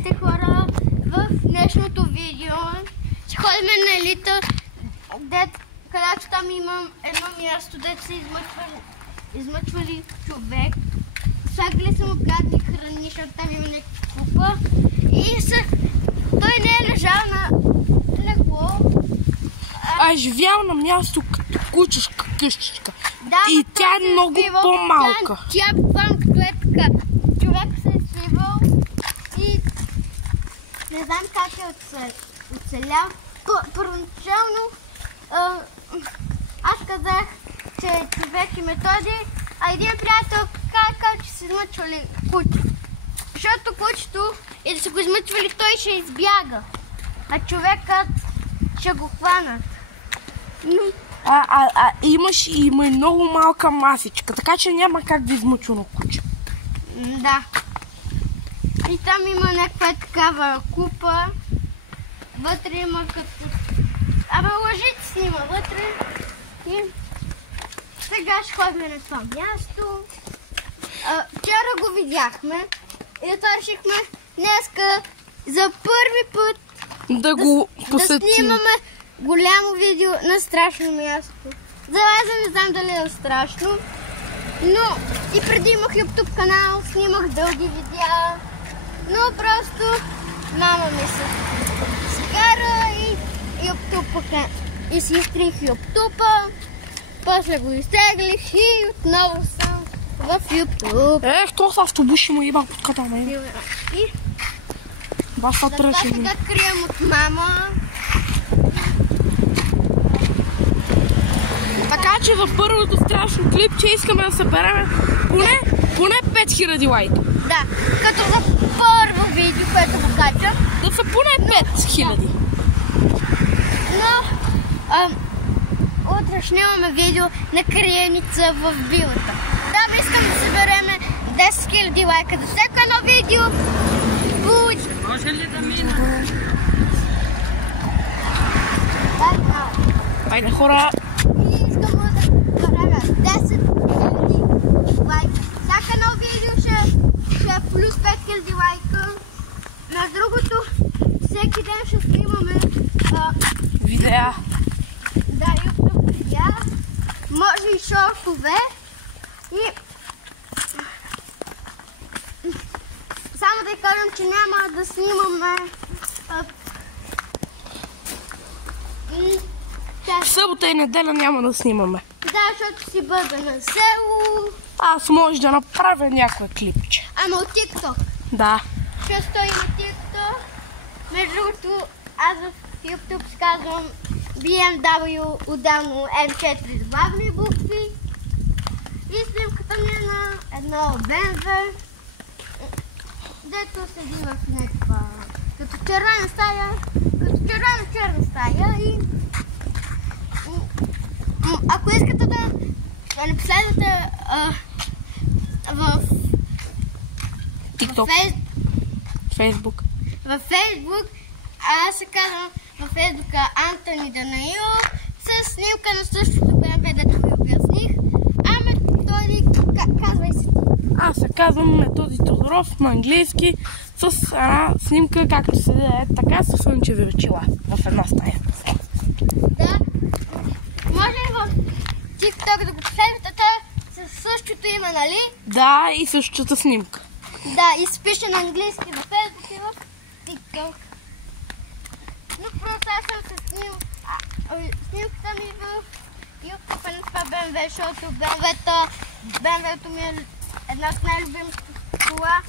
Здравейте хора! В днешното видео ще ходим на Елита, където там имам едно място, дето са измъчвали човек. Слагали са му гадни храни, защото там има някаква купа. И той не е лежал на легло. А е живял на място като кучешка къщичка. Да, и тя е много по-малка. Тя буквално като е така. Човек се е свивал и не знам как е оцелял. Първоначално аз казах, че е човек и Методи, а един приятел каза, че са измъчвали куче. Защото кучето и да са го измъчвали, той ще избяга. А човекът ще го хванат. Има и много малка масичка, така че няма как да измъчва на куче. Да. И там има някаква такава купа. Вътре има като... лъжите снима вътре. И сега ще ходим на това място. Вчера го видяхме. И това решихме днеска за първи път да го посетим. Да снимаме голямо видео на страшно място. За вас не знам дали е страшно, но и преди имах YouTube канал, снимах дълги видеа, но просто мама ми се скара и YouTube и си изтрих YouTube-а, после го изтеглих и отново съм в YouTube. Това са автобуси му има под ката мен. Баща тръжи ми. Сега крием от мама. Така че в първото страшно клипче искаме да съберем поне 5000 лайка. Да, като за първо видео, което го кача. Да са поне 5000. Но утре ще имаме видео на криеница в билата. Там искам да събереме 10 000 лайка за всяко едно видео. Може ли да мина? Айде хора! И искам да събереме 10 000 лайка. Всяко едно видео ще е плюс 5000 лайка. На другото, всеки ден ще снимаме видеа. Да, YouTube видеа. Може и шортове. И само да кажем, че няма да снимаме събота и неделя няма да снимаме. Да, защото си бъда на село. Аз може да направя някой клипче. Ама от TikTok. Да. Ще стои на TikTok. Между другото, аз в YouTube казвам BMW отделно M4 с главни букви. И снимката ми е на едно BMW. Дето седи в някаква като червена стая, черна стая и ако искате да не последвате в TikTok, Facebook. Във Facebook, аз се казвам във Фейсбука Антони Данаил с снимка на същото BMW, дето ви обясних. Методи, казвай си. Аз се казвам Методи Тодоров на английски с една снимка, както се даде така, с слънчеви очила в една стая. Да. Може ли в TikTok да го последвате със същото име, нали? Да, и същата снимка. Да, и се пише на английски във Facebook и в TikTok. Но просто аз съм се снимката ми в YouTube на това BMW, защото BMW-то ми е една от най-любимите кола.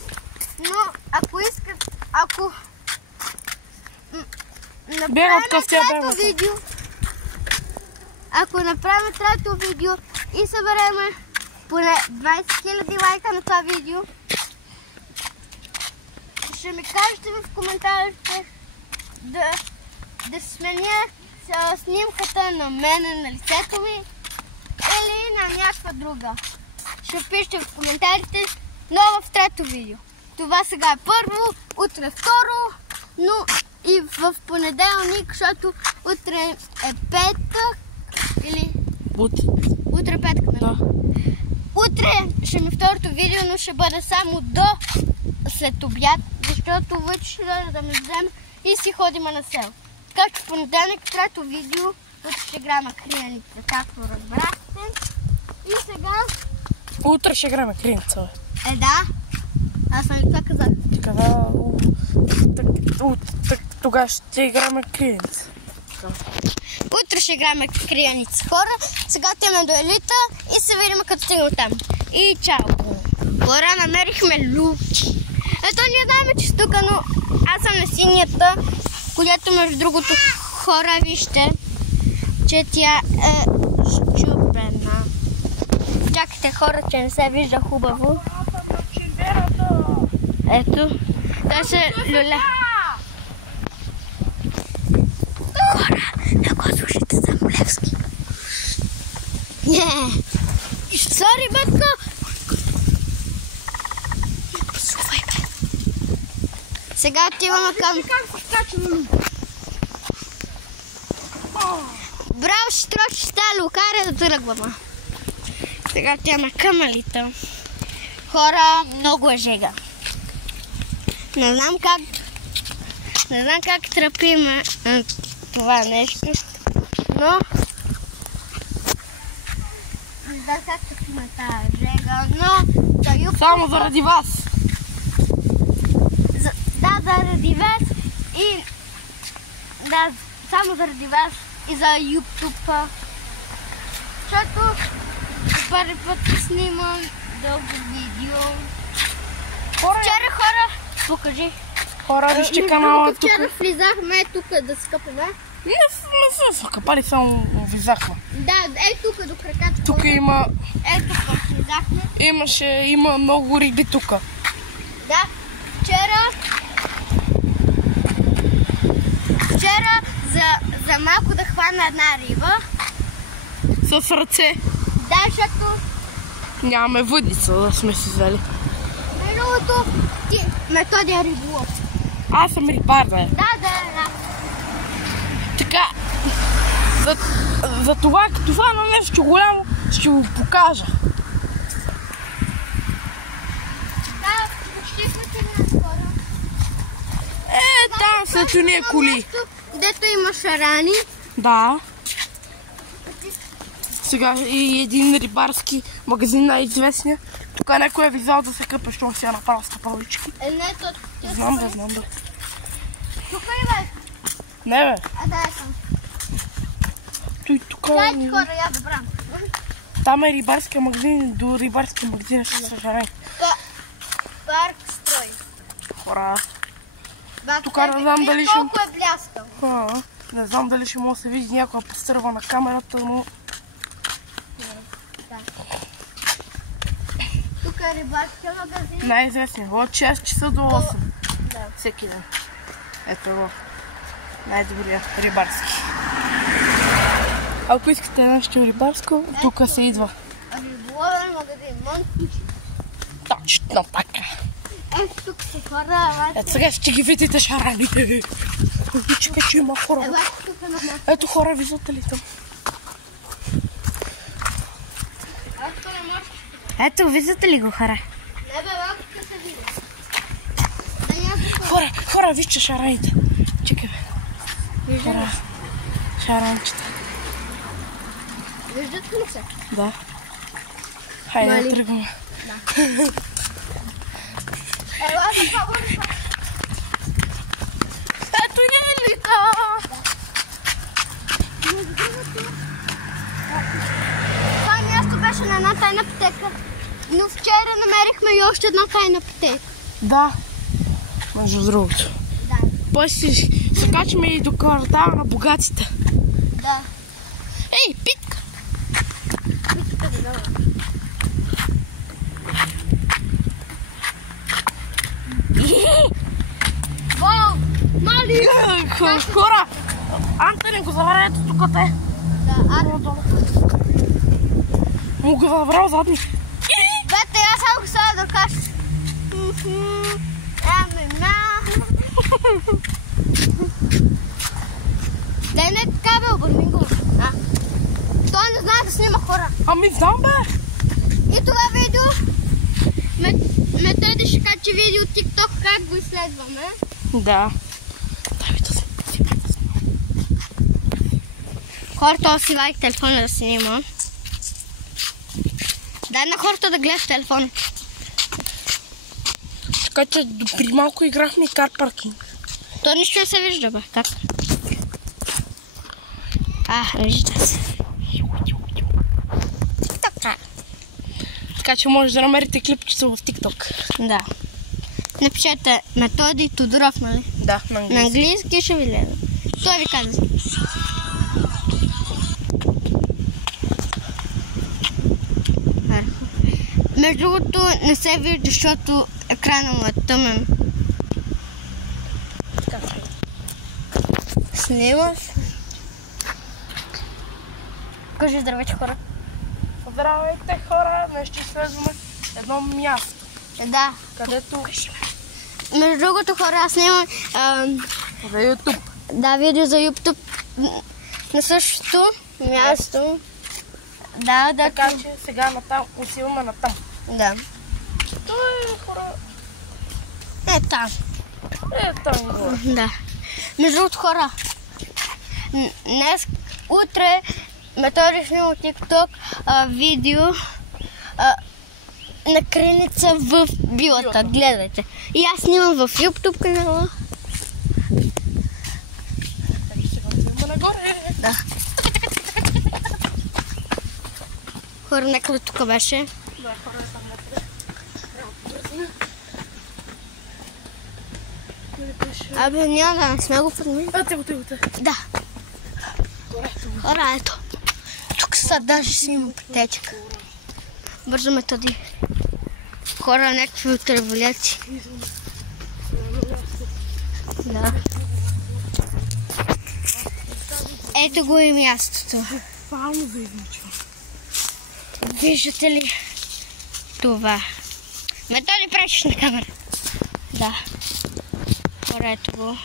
Но ако искат, ако направим трето видео, и събереме поне 20 000 лайка на това видео, ще ми кажете в коментарите да сменя снимката на мене, на лицето ми или на някаква друга. Ще пишете в коментарите, но в трето видео. Това сега е първо, утре второ, но и в понеделник, защото утре е петък или... Утре е петък, нали? Да. Утре ще ми второто видео, но ще бъде само до след обяд, защото вече ще дойде да ме вземе и си ходим на село. Така че в понеделник трето видео, утре ще играем криеница, както разбрахте. И сега... Утре ще играем криеница, бе. Да. Аз съм и това казах. Ти каза... Тогава ще играем криеница. Утре ще играем криеница, хора. Сега отиваме до Елита и се видим като стигнем там. И чао! Хора, намерихме Луки. Ето ние знаем, че тук, но аз съм на синята, която между другото хора, вижте, че тя е счупена. Чакайте, хора, че не се вижда хубаво. Ето, той се люля. Хора, не го слушайте за Млевски. Не. Сори, батко. Слухай, бе. Сега отиваме към... Браво, ще стая лукаря да тръгваме. Сега отиваме към Елита. Хора, много е жега. Не знам как тръпиме това нещо, но не знам как тръпиме тази жега, но само заради вас. Да, заради вас и само заради вас и за YouTube. Защото първи път снимам дълго видео. Вчера, хора, покажи. Хора, вижте канала тук. Вчера влизахме тук да скъпаме. Не са капали, само влизахме. Да, тук до краката. Тук има... Тук влизахме. Има много риби тук. Да, вчера за малко да хвана една риба. С ръце. Да, защото... Нямаме въдица да сме си взели. Другото, Методия риболов. Аз съм рибар, бе. Да. Така, за това, като фана нещо голямо, ще го покажа. Да, почти сме стигнали скоро. Там след уния коли. Дето има шарани. Да. Сега и един рибарски магазин най-известния. Тук някой е визал да се къпе, щом си я направил с капалички. Не, то... Знам да. Тук ли, бе? Не, бе. Да, съм. Тук... Дайте, хора, я добра. Там е рибарски магазин, до рибарски магазин ще се жарай. Парк строй. Хора. Тук не знам дали ще... Колко е бляскал. Не знам дали ще може да се види някоя постърва на камерата, но... Тук е рибарския магазин. Най-известен. От 6 часа до 8. Да. Всеки ден. Ето го. Най-добрия рибарски. Ако искате нещо рибарско, тук се идва. Риболовен магазин. Монтич. Точно така. Ето тук са хора. Ето сега ще ги видите шараните. Чекай, че има хора. Ето хора, виждате ли там? Ето, виждате ли го, хора? Не, бе, малко ще се види. Хора, вижте шараните. Чекай, бе. Хора, шаранчета. Виждате ли се? Да. Хайде, да тръгваме. Да. Ето ни Елита! Това място беше на една тайна пътека, но вчера намерихме и още една тайна пътека. Да, между другото. Да. После се качваме и до квартала на богатите. Да. Ей, питка! Питка ли, да? Вау! Мали! Хора! Антони го заварете тук те. Да, му го заварял задни. Бете, аз само сега да кажа. Дай не така, бе, обърни го. Той не знае да снима хора. Ами знам, бе. И това видео Методи ще качи наше видео от TikTok, как го изследваме. Да. Хората осивай телефона да снима. Дай на хората да гледат телефона. Така че при малко играхме и кар паркинг. То нищо не се вижда, бе. Как? Вижда се. Така че може да намерите клипчето в TikTok. Да. Напишете Методи Тодоров, нали? Да, на На английски ще ви гледа. Той ви каза. Между другото не се вижда, защото екрана му е тъмен. Снимаш. Кажи здравейте, хора. Здравейте, хора! Днес ще изследваме едно място. Да. Където... Между другото, хора, аз снимам За YouTube. да, видео за YouTube на същото място. Да. Така че сега натам, усилваме натам. Да. Той хора... Там. Там горе. Да. Между другото, хора, днес, утре Методи снима TikTok видео на Креница в билата. Гледайте. И аз снимам в YouTube канала. Сега усилваме нагоре. Да. Хора, някъде тук беше. Да, хора, там някъде. Абе, няма да не сме го подминали. Те. Да. Хора, ето. Тук са даже си има пътечка. Бързо, Методи. Хора, някакви отреволяци. Да. Ето го и мястото. Буквално да измучва. Виждате ли това? Методи, пречиш на камера. Да. Хора, ето го.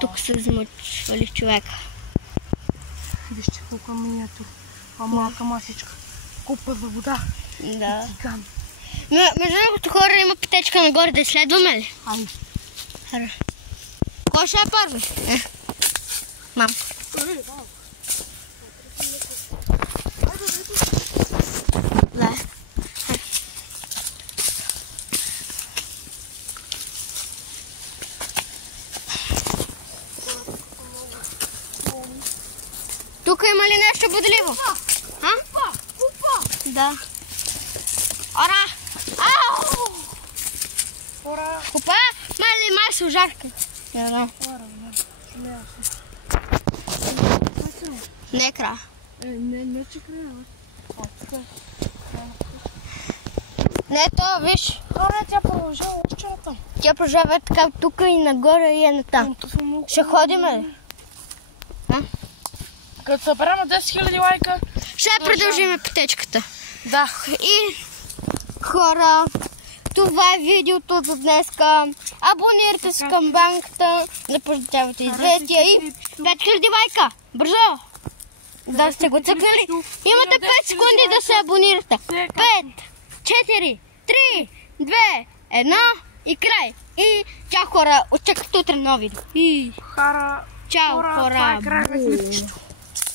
Тук са измъчвали човека. Вижте колко е миниатюр. Малка масичка. Купа за вода. Да. Тиган. Между другото, хора, има пътечка нагоре, да изследваме ли? Ай. Хора. Кой ще е първи? Мам. Да. Тук има ли нещо бодливо? Да. Ора! Ау! Хора. Купа? Май се ужарка. Не е кра. Не, че края. Не, то, виж. Хора, тя продължава учената. Тя продължава така тук и нагоре и е натам. Ще ходим ли? Като съберем 10 000 лайка, ще продължим пътечката. Да. И хора, това е видеото за днеска. Абонирайте се към банката, да получавате известия и 5000 лайка. Бързо! Да сте го цъкнали. Имате 5 секунди да се абонирате. 5, 4, 3, 2, 1 и край. И чао, хора, очаквайте утре ново видео. Хора, Чао, това хора. е край на клипчето.